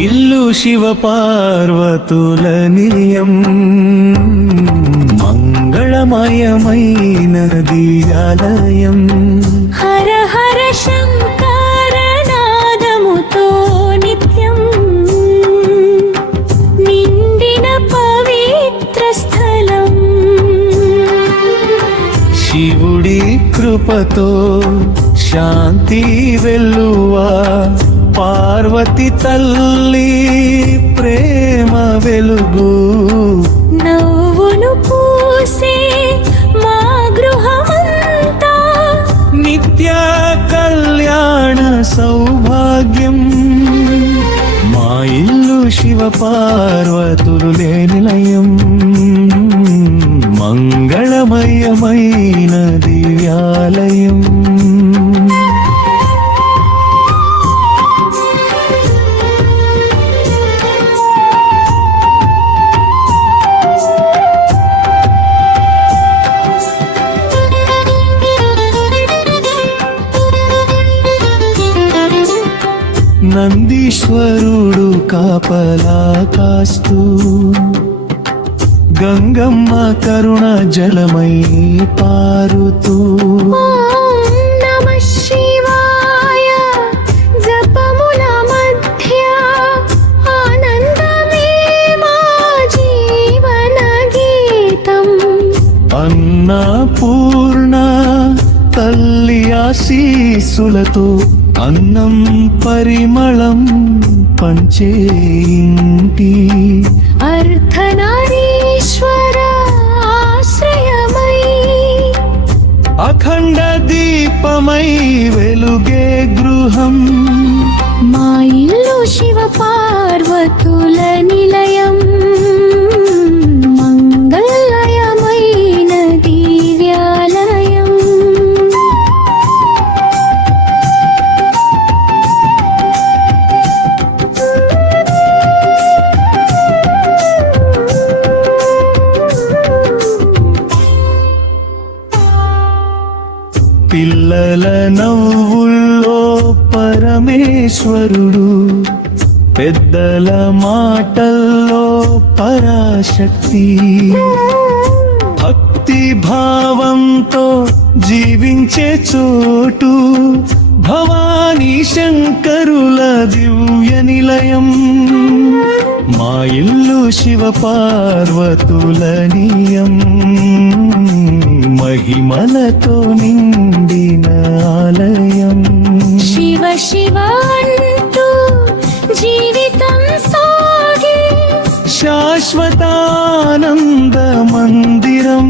ఇల్లు శివ పార్వతుల నిలయం, మంగళమయమైన దివ్యాలయం. హర హర శంకర నాదముతో నిత్యం నిండిన పవిత్ర స్థలం. శివుడి కృపతో శాంతి వెల్లువా, పార్వతి తల్లి ప్రేమ వెలుగు. నవ్వును పూసే మా గృహమంతా నిత్య కళ్యాణ సౌభాగ్యం. మా ఇల్లు శివ పార్వతులు నిలయం, మంగళమయమైన దివ్యాలయం. నందీశ్వరుడు కాపలా కాస్తూ, గంగమ్మ కరుణ జలమై పారుతూ. ఓం నమః శివాయ జపముల మధ్య ఆనందమే మా జీవన గీతం. అన్నపూర్ణ తల్లి ఆశీస్సులతో అన్నం పరిమళం పంచే ఇంటి. అర్ధనారీశ్వర ఆశ్రయమై అఖండ దీపమై వెలుగే గృహం. మా ఇల్లు శివ పార్వతుల నిలయం, మంగళమయమైన దివ్యాలయం. పిల్లల నవ్వుల్లో పరమేశ్వరుడు, పెద్దల మాటల్లో పరాశక్తి. భక్తి భావంతో జీవించే చోటు భవానీ శంకరుల దివ్య నిలయం. మా ఇల్లు శివ పార్వతుల నిలయం, మహిమలతో నిండిన ఆలయం. శివ శివ అంటూ జీవితం సాగే శాశ్వతానంద మందిరం.